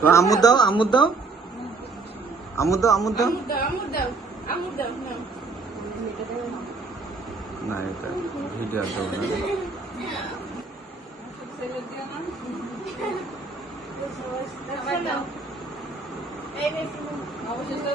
তো আমুদ দাও আমুদ দাও। আমুদ দাও আমুদ দাও। না এটা ভিডিও আর দেবো না। অবশেষে